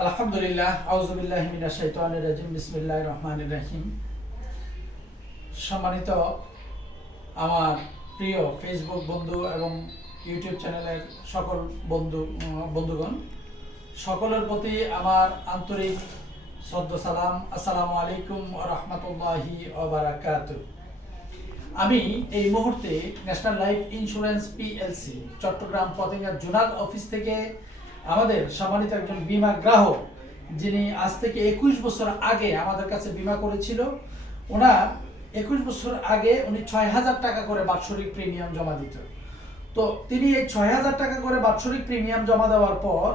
আলহামদুলিল্লাহ আউজুবিল্লাহ মিনাশ শাইতানির রাজিম, বিসমিল্লাহির রহমানির রহিম। সম্মানিত আমার প্রিয় ফেসবুক বন্ধু এবং ইউটিউব চ্যানেলের সকল বন্ধু বন্ধুগণ, সকলের প্রতি আমার আন্তরিক শ্রদ্ধ, সালাম। আসসালামু আলাইকুম রহমতুল্লাহি আমি এই মুহূর্তে national life insurance PLC Chattogram Patenga zonal office থেকে আমাদের সম্মানিত একজন বীমা গ্রাহক যিনি আজ থেকে একুশ বছর আগে আমাদের কাছে বিমা করেছিল ওনার একুশ বছর আগে উনি ছয় হাজার টাকা করে বাৎসরিক প্রিমিয়াম জমা দিত। তো তিনি এই ছয় হাজার টাকা করে বাৎসরিক প্রিমিয়াম জমা দেওয়ার পর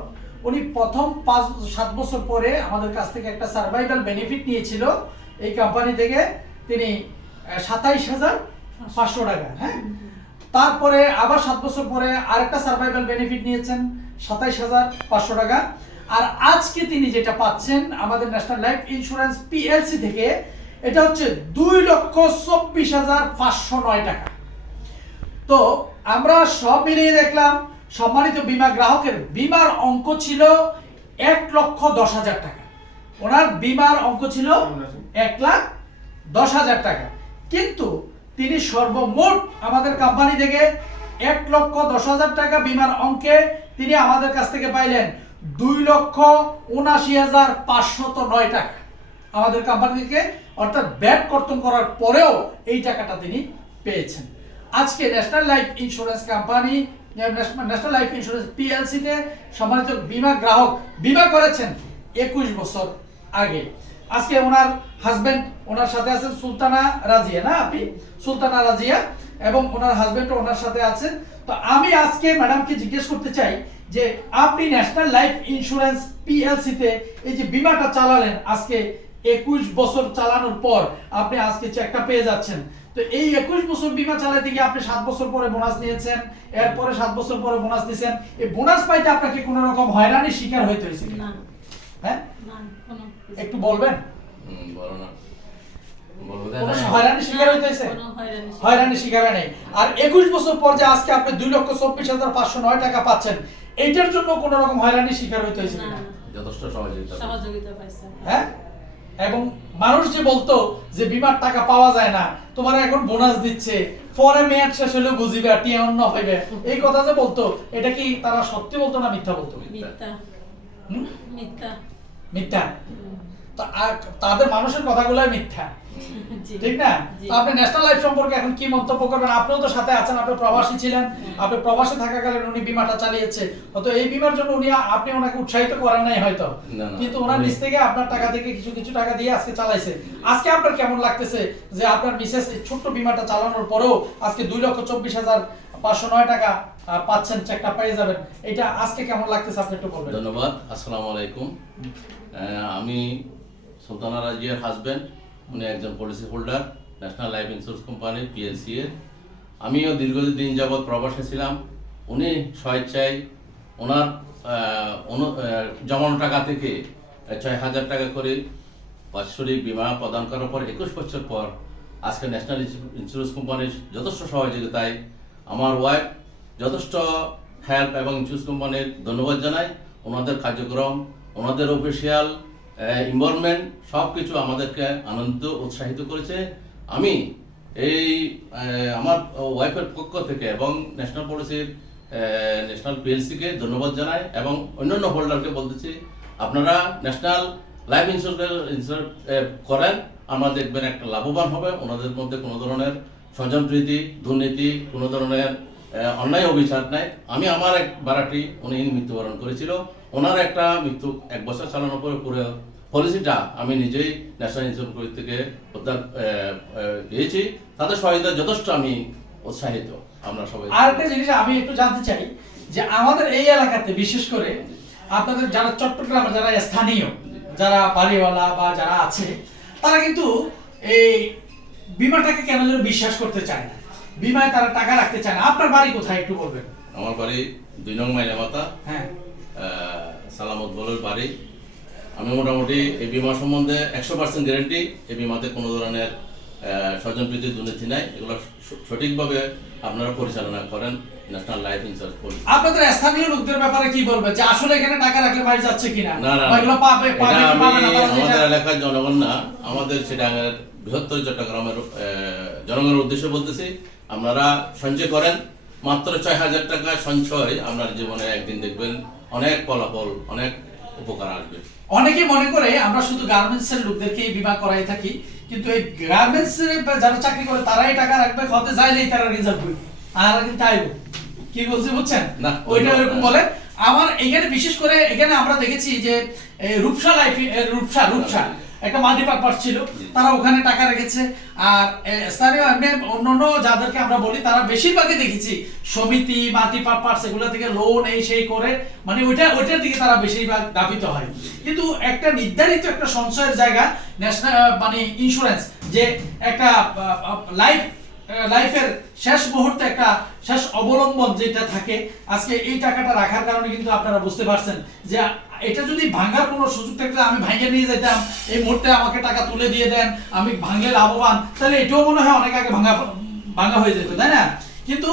উনি প্রথম পাঁচ সাত বছর পরে আমাদের কাছ থেকে একটা সার্ভাইভাল বেনিফিট নিয়েছিল। এই কোম্পানি থেকে তিনি সাতাইশ হাজার পাঁচশো টাকা হ্যাঁ? তারপরে আবার সাত বছর পরে আরেকটা সার্ভাইভাল বেনিফিট নিয়েছেন। সাতাইশ হাজার পাঁচশো টাকা। আর আজকে তিনি যেটা পাচ্ছেন আমাদের ন্যাশনাল লাইফ ইন্স্যুরেন্স পিএলসি থেকে, এটা হচ্ছে দুই লক্ষ চব্বিশ হাজার পাঁচশো নয় টাকা। তো আমরা সব মিলিয়ে দেখলাম সম্মানিত বীমা গ্রাহকের বীমার অঙ্ক ছিল এক লক্ষ দশ হাজার টাকা। ওনার বীমার অঙ্ক ছিল এক লাখ দশ হাজার টাকা। কিন্তু তিনি সর্বমোট আমাদের কোম্পানি থেকে এক লক্ষ দশ হাজার টাকা বিমার অঙ্কে তিনি আমাদের কাছ থেকে পাইলেন দুই লক্ষ উনাশি হাজার পাঁচশত নয় টাকা। আমাদের কোম্পানি থেকে অর্থাৎ ব্যাট কর্তন করার পরেও এই টাকাটা তিনি পেয়েছেন। আজকে national life insurance company national life insurance পিএলসিতে সম্মানিত বীমা গ্রাহক বীমা করেছেন একুশ বছর আগে। আজকে ওনার হাজবেন্ড ওনার সাথে আছেন সুলতানা রাজিয়া, না আপনি? সুলতানা রাজিয়া। এবং ওনার হাজবেন্ড ওনার সাথে আছেন তো আমি আজকে ম্যাডামকে জিজ্ঞেস করতে চাই যে আপনি ন্যাশনাল লাইফ ইন্স্যুরেন্স পিএলসি তে এই যে বিমাটা চালালেন আজকে একুশ বছর চালানোর পর আপনি আজকে চেকটা পেয়ে যাচ্ছেন। তো এই একুশ বছর বিমা চালাতে গিয়ে আপনি সাত বছর পরে বোনাস নিয়েছেন এরপরে সাত বছর পরে বোনাস দিয়েছেন। এই বোনাস পাইতে আপনাকে কোনো রকম হয়রানির শিকার হইতে হয়েছে না। হ্যাঁ? না কোনো। একটু বলবেন? বলো না? হয়রানির শিকার হয়রানির আর একুশ বছর পর যে আজকে আপনি দুই লক্ষ চব্বিশ হাজার পাঁচশো নয় টাকা পাচ্ছেন এইটার জন্য কোনো রকম হয়রানির শিকার হইতে হয়েছে যথেষ্ট সহযোগিতা সহযোগিতা হ্যাঁ? এবং মানুষ যে বলতো যে বিমার টাকা পাওয়া যায় না তোমার এখন বোনাস দিচ্ছে পরে মেয়াদ শেষ হলে বুঝিবে আর টিয়া অন্য হইবে। এই কথা যে বলতো এটা কি তারা সত্যি বলতো না মিথ্যা বলতো? মিথ্যা। মিথ্যা। তাদের মানুষের কথাগুলোই মিথ্যা। ঠিক না? আপনি ন্যাশনাল লাইফ সম্পর্কে এখন কি মন্তব্য করবেন? আপনিও তো সাথে আছেন আপনি প্রবাসী ছিলেন আপনি প্রবাসে থাকাকালীন উনি বিমাটা চালিয়েছে। হয়তো এই বিমার জন্য উনি আপনি ওনাকে উৎসাহিত করেন নাই হয়তো। না, না। কিন্তু ওনার নিচ থেকে আপনার টাকা থেকে কিছু কিছু টাকা দিয়ে আজকে চালাইছে। আজকে আপনার কেমন লাগতেছে যে আপনার মিসেস এই ছোট্ট বিমাটা চালানোর পরেও আজকে দুই লক্ষ চব্বিশ হাজার পাঁচশো নয় টাকা পাচ্ছেন চেকটা পেয়ে যাবেন। এটা আজকে কেমন লাগতেছে আপনি একটু বলবেন? ধন্যবাদ আসসালামু আলাইকুম। আহ, আমি সুলতানা রাজিয়ার হাজবেন্ড উনি একজন policy holder national life insurance company PLC এর আমিও দীর্ঘদিন যাবৎ প্রবাসে ছিলাম। উনি স্বেচ্ছায় ওনার জমানো টাকা থেকে ছয় হাজার টাকা করে বাৎসরিক বিমা প্রদান করার পর একুশ বছর পর আজকে ন্যাশনাল ইন্স্যুরেন্স কোম্পানির যথেষ্ট সহযোগিতায় আমার ওয়াইফ যথেষ্ট হেল্প এবং ইন্স্যুরেন্স কোম্পানির ধন্যবাদ জানাই। ওনাদের কার্যক্রম, ওনাদের অফিসিয়াল ইনভলভমেন্ট সব কিছু আমাদেরকে আনন্দ উৎসাহিত করেছে। আমি এই আমার ওয়াইফের পক্ষ থেকে এবং ন্যাশনাল পলিসির ন্যাশনাল পিএলসিকে ধন্যবাদ জানাই এবং অন্যান্য হোল্ডারকে বলতেছি আপনারা ন্যাশনাল লাইফ ইন্স্যুরেন্স করেন, আমরা দেখবেন একটা লাভবান হবে। ওনাদের মধ্যে কোনো ধরনের স্বজনপ্রীতি, দুর্নীতি, কোনো ধরনের অন্যায় অভিচার নাই। আমি আমার এক বারাটি, উনি মৃত্যুবরণ করেছিল। ওনার একটা মৃত্যু এক বছর চালানোর পরে পুরো পলিসিটা আমি নিজেই ন্যাশনাল ইন্স্যুরেন্স থেকে উদ্ধার পেয়েছি। তাদের সহায়তা যথেষ্ট আমি উৎসাহিত আমরা সবাই। আরেকটা জিনিস আমি একটু জানতে চাই যে আমাদের এই এলাকাতে বিশেষ করে আপনাদের যারা চট্টগ্রামে যারা স্থানীয় যারা বাড়িওয়ালা বা যারা আছে তারা কিন্তু এই বিমাটাকে কেন যেন বিশ্বাস করতে চায় না? বিমায় তারা টাকা রাখতে চায় না। আপনার বাড়ি কোথায় একটু বলবেন? আমার বাড়ি দুই নং মাইলা মাতা হ্যাঁ। সালামত বলের বাড়ি। আমি মোটামুটি এই বিমা সম্বন্ধে একশো পার্সেন্ট গ্যারেন্টি এই বিমাতে কোনো ধরনের স্বজনপ্রীতি দুর্নীতি নাই। এগুলো সঠিকভাবে আপনারা পরিচালনা করেন ন্যাশনাল লাইফ ইন্স্যুরেন্স পলিসি আপনাদের স্থানীয় লোকদের ব্যাপারে কি বলবেন? যে আসলে এখানে টাকা রাখলে বাড়ি যাচ্ছে কিনা? না না এগুলো পাবে পাবে আমাদের এলাকার জনগণ না। আমাদের সেটাঙ্গের বৃহত্তর চট্টগ্রামের জনগণের উদ্দেশ্যে বলতেছি আপনারা সঞ্চয় করেন। মাত্র ছয় হাজার টাকা সঞ্চয় আপনার জীবনে একদিন দেখবেন। অনেক ফলাফল অনেক উপকার আসবে। অনেকে মনে করে আমরা শুধু গার্মেন্টস এর লোকদেরকেই বিমা করাই থাকি কিন্তু এই গার্মেন্টস এর যারা চাকরি করে তারাই টাকা রাখবে হতে যাইলেই তারা রিজার্ভ করবে। আর কিন্তু আইব কি বলছি বুঝছেন? না, ওইটা এরকম বলে। আমার এখানে বিশেষ করে এখানে আমরা দেখেছি যে রূপসা লাইফ রূপসা রূপসা। একটা মাল্টি পারপাস ছিল। তারা ওখানে টাকা রেখেছে। আর স্থানীয় এমনি অন্যান্য যাদেরকে আমরা বলি, তারা বেশিরভাগই দেখেছি। সমিতি মাল্টি পারপাস এগুলো থেকে লোন এই সেই করে মানে ওইটা, ওইটার দিকে তারা বেশিরভাগ দাবিত হয়। কিন্তু একটা নির্ধারিত একটা সঞ্চয়ের জায়গা ন্যাশনাল মানে ইন্স্যুরেন্স যে একটা লাইফ লাইফের শেষ মুহূর্তে একটা শেষ অবলম্বন যেটা থাকে, আজকে এই টাকাটা রাখার কারণে কিন্তু আপনারা বুঝতে পারছেন যে এটা যদি ভাঙার কোনো সুযোগ থাকলে আমি ভাঙে নিয়ে যেতাম, এই মুহূর্তে আমাকে টাকা তুলে দিয়ে দেন, আমি ভাঙলে লাভবান। তাহলে এটাও মনে হয় অনেক আগে ভাঙা ভাঙা হয়ে যেত, তাই না? কিন্তু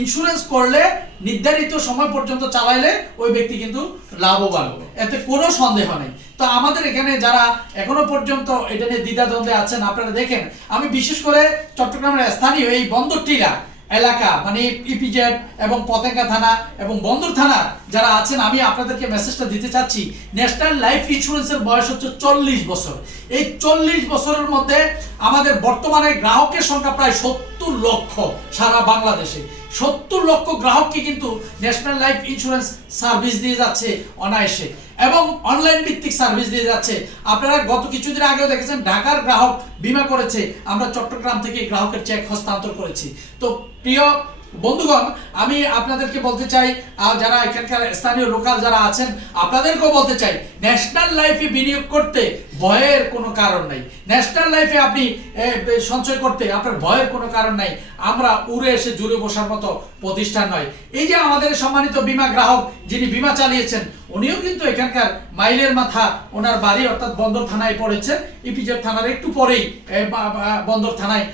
ইন্স্যুরেন্স করলে নির্ধারিত সময় পর্যন্ত চালাইলে ওই ব্যক্তি কিন্তু লাভবান। এতে কোনো সন্দেহ নেই। তো আমাদের এখানে যারা এখনও পর্যন্ত এটা নিয়ে দ্বিধাদ্বন্দ্বে আছেন, আপনারা দেখেন, আমি বিশেষ করে চট্টগ্রামের স্থানীয় এই বন্দর টিলা এলাকা মানে ইপিজেড এবং পতেঙ্গা থানা এবং বন্দর থানা যারা আছেন, আমি আপনাদেরকে মেসেজটা দিতে চাচ্ছি। ন্যাশনাল লাইফ ইন্স্যুরেন্সের বয়স হচ্ছে চল্লিশ বছর। এই চল্লিশ বছরের মধ্যে আমাদের বর্তমানে গ্রাহকের সংখ্যা প্রায় সত্তর লক্ষ সারা বাংলাদেশে। সত্তর লক্ষ গ্রাহককে কিন্তু ন্যাশনাল লাইফ ইন্স্যুরেন্স সার্ভিস দিয়ে যাচ্ছে অনায়াসে। এবং অনলাইন ভিত্তিক সার্ভিস দিয়ে যাচ্ছে। আপনারা গত কিছুদিন আগেও দেখেছেন, ঢাকার গ্রাহক বিমা করেছে। আমরা চট্টগ্রাম থেকে গ্রাহকের চেক হস্তান্তর করেছি। তো প্রিয় বন্ধুগণ, আমি আপনাদেরকে বলতে চাই যারা এখানকার স্থানীয় লোকাল যারা আছেন, আপনাদেরকেও বলতে চাই, ন্যাশনাল লাইফে বিনিয়োগ করতে ভয়ের কোনো কারণ নাই। ন্যাশনাল লাইফে আপনি সঞ্চয় করতে আপনার ভয়ের কোনো কারণ নাই। আমরা উড়ে এসে জুড়ে বসার মতো প্রতিষ্ঠান নয়। এই যে আমাদের সম্মানিত বিমা গ্রাহক, যিনি বিমা চালিয়েছেন উনিও কিন্তু এখানকার মাইলের মাথা ওনার বাড়ি অর্থাৎ বন্দর থানায় পড়েছে ইপিজেড থানার একটু পরেই বন্দর থানায়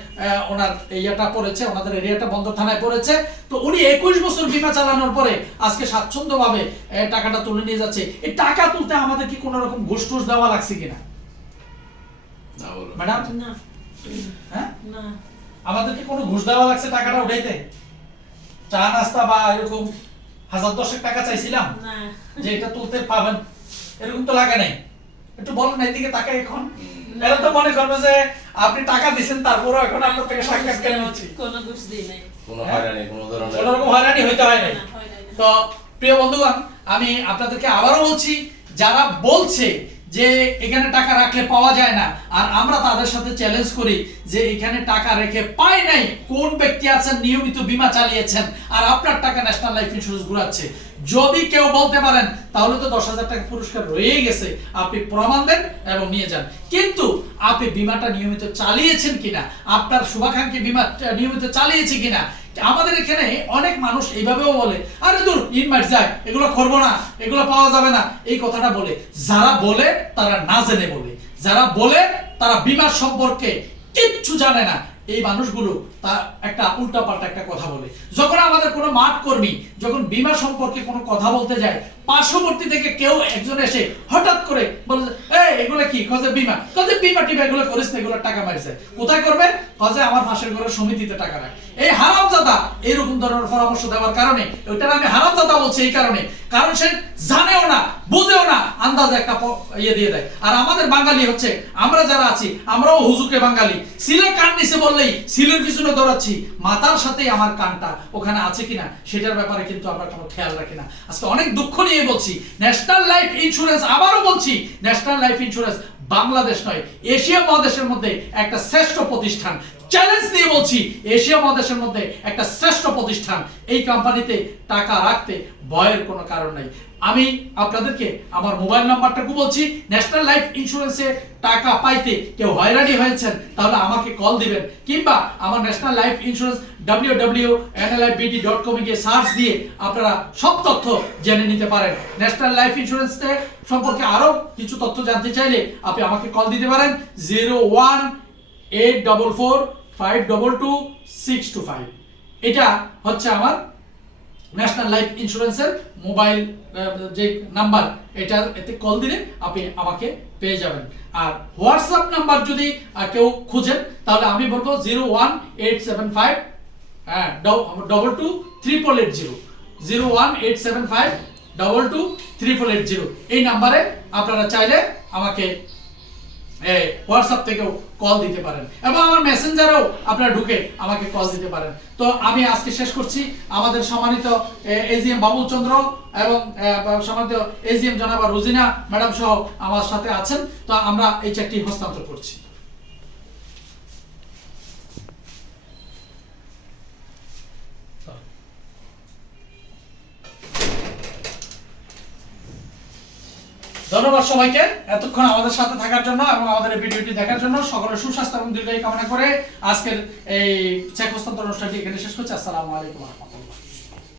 ওনার ইয়েটা পড়েছে ওনাদের এরিয়াটা বন্দর থানায় পড়েছে। তো উনি একুশ বছর বীমা চালানোর পরে আজকে স্বাচ্ছন্দ্যভাবে টাকাটা তুলে নিয়ে যাচ্ছে। এই টাকা তুলতে আমাদের কি কোনো রকম ঘুষ টুস দেওয়া লাগছে কিনা? ম্যাডাম? না। হ্যাঁ? আমাদেরকে কোনো ঘুষ দেওয়া লাগছে টাকাটা উঠাইতে? চা নাস্তা বা এরকম হাজার দশেক টাকা চাইছিলাম। যে এটা তুলতে পাবেন এরকম তো লাগে নাই। একটু বলেন এদিকে তাকে এখন। এরা তো মনে করবে যে আপনি টাকা দিছেন তারপরও এখন আপনার থেকে সাক্ষাৎকার হচ্ছে? কোনো ঘুষ দিই নাই। কোনো হ্যাঁ? হয়রানি কোনো ধরনের কোনো রকম হয়রানি হইতে হয় নাই। হয় নাই। তো প্রিয় বন্ধুগণ আমি আপনাদেরকে আবারও বলছি যারা বলছে যে এখানে টাকা রাখলে পাওয়া যায় না। আর আমরা তাদের সাথে চ্যালেঞ্জ করি যে এখানে টাকা রেখে পায় নাই, কোন ব্যক্তি আছেন, নিয়মিত বীমা চালিয়েছেন, আর আপনার টাকা ন্যাশনাল লাইফ ইন্স্যুরেন্স ঘুরাচ্ছে। যদি কেউ বলতে পারেন, তাহলে তো দশ হাজার টাকা পুরস্কার রয়েই গেছে। আপনি প্রমাণ দেন এবং নিয়ে যান। কিন্তু আপনি বিমাটা নিয়মিত চালিয়েছেন কিনা, আপনার শুভাকাঙ্ক্ষী বিমা নিয়মিত চালিয়েছে কিনা আমাদের এখানে অনেক মানুষ এইভাবেও বলে, আরে দূর, ইনভাইট যায়, এগুলো করব না, এগুলো পাওয়া যাবে না। এই কথাটা বলে। যারা বলে, তারা না জেনে বলে। যারা বলে, তারা বিমার সম্পর্কে কিচ্ছু জানে না। এই মানুষগুলো তা একটা উল্টাপাল্টা একটা কথা বলে। যখন আমাদের কোনো মাঠ কর্মী যখন বিমা সম্পর্কে কোনো কথা বলতে যায়, পার্শ্ববর্তী থেকে কেউ একজন এসে হঠাৎ করে বলে, এই, এগুলো কি? কজে বিমা? কজে বিমা টিমা এগুলো করিস না, এগুলো টাকা মারিছে কোথায় করবে? কজে আমার পাশের ঘরের সমিতিতে টাকা রাখ। এই হারামজাদা এরকম ধরনের পরামর্শ দেওয়ার কারণে, ওইটার আমি হারামজাদা বলছি এই কারণে। কারণ সে জানেও না, বুঝেও না আন্দাজে একটা ইয়ে দিয়ে দেয়। আর আমাদের বাঙালি হচ্ছে, আমরা যারা আছি, আমরাও হুজুকে বাঙালি। সিলে কান নিচে বললেই সিলের পিছনে দৌড়াচ্ছি মাতার সাথে আমার কানটা ওখানে আছে কিনা, সেটার ব্যাপারে কিন্তু আমরা কোনো খেয়াল রাখি না। আজকে অনেক দুঃখ নিয়ে বলছি। ন্যাশনাল লাইফ ইন্স্যুরেন্স আবারও বলছি, ন্যাশনাল লাইফ ইন্স্যুরেন্স বাংলাদেশ নয়, এশিয়া মহাদেশের মধ্যে একটা শ্রেষ্ঠ প্রতিষ্ঠান। চ্যালেঞ্জ দিয়ে বলছি, এশিয়া মহাদেশের মধ্যে একটা শ্রেষ্ঠ প্রতিষ্ঠান। এই কোম্পানিতে টাকা রাখতে ভয়ের কোনো কারণ নাই। আমি আপনাদেরকে আমার মোবাইল নাম্বারটাকে বলছি ন্যাশনাল লাইফ ইন্স্যুরেন্সে টাকা পাইতে কেউ হয়রানি হয়েছেন, তাহলে আমাকে কল দিবেন। কিংবা আমার national life insurance W W NLIBD dot কমে গিয়ে সার্চ দিয়ে আপনারা সব তথ্য জেনে নিতে পারেন। ন্যাশনাল লাইফ ইন্স্যুরেন্স সম্পর্কে আরও কিছু তথ্য জানতে চাইলে আপনি আমাকে কল দিতে পারেন zero one eight double four five double two six two five এটা হচ্ছে আমার ন্যাশনাল লাইফ ইন্স্যুরেন্সের মোবাইল যে নাম্বার এটা এতে কল দিলে আপনি আমাকে পেয়ে যাবেন। আর হোয়াটসঅ্যাপ নাম্বার যদি কেউ খুঁজেন, তাহলে আমি বলব zero one eight seven five হ্যাঁ double two triple eight zero zero one eight seven five double two triple eight zero এই নাম্বারে আপনারা চাইলে আমাকে হোয়াটসঅ্যাপ থেকেও কল দিতে পারেন। এবং আমার মেসেঞ্জারেও আপনারা ঢুকে আমাকে কল দিতে পারেন। তো আমি আজকে শেষ করছি। আমাদের সম্মানিত এজিএম বাবুল চন্দ্র এবং সম্মানিত এজিএম জনাবা রোজিনা ম্যাডাম সহ আমার সাথে আছেন। তো আমরা এই চারটি হস্তান্তর করছি। ধন্যবাদ সবাইকে এতক্ষণ আমাদের সাথে থাকার জন্য এবং আমাদের এই ভিডিওটি দেখার জন্য। সকলের সুস্বাস্থ্য এবং দীর্ঘায়ু কামনা করে আজকের এই চেক হস্তান্তর অনুষ্ঠানটি এখানে শেষ করছি। আসসালামু আলাইকুম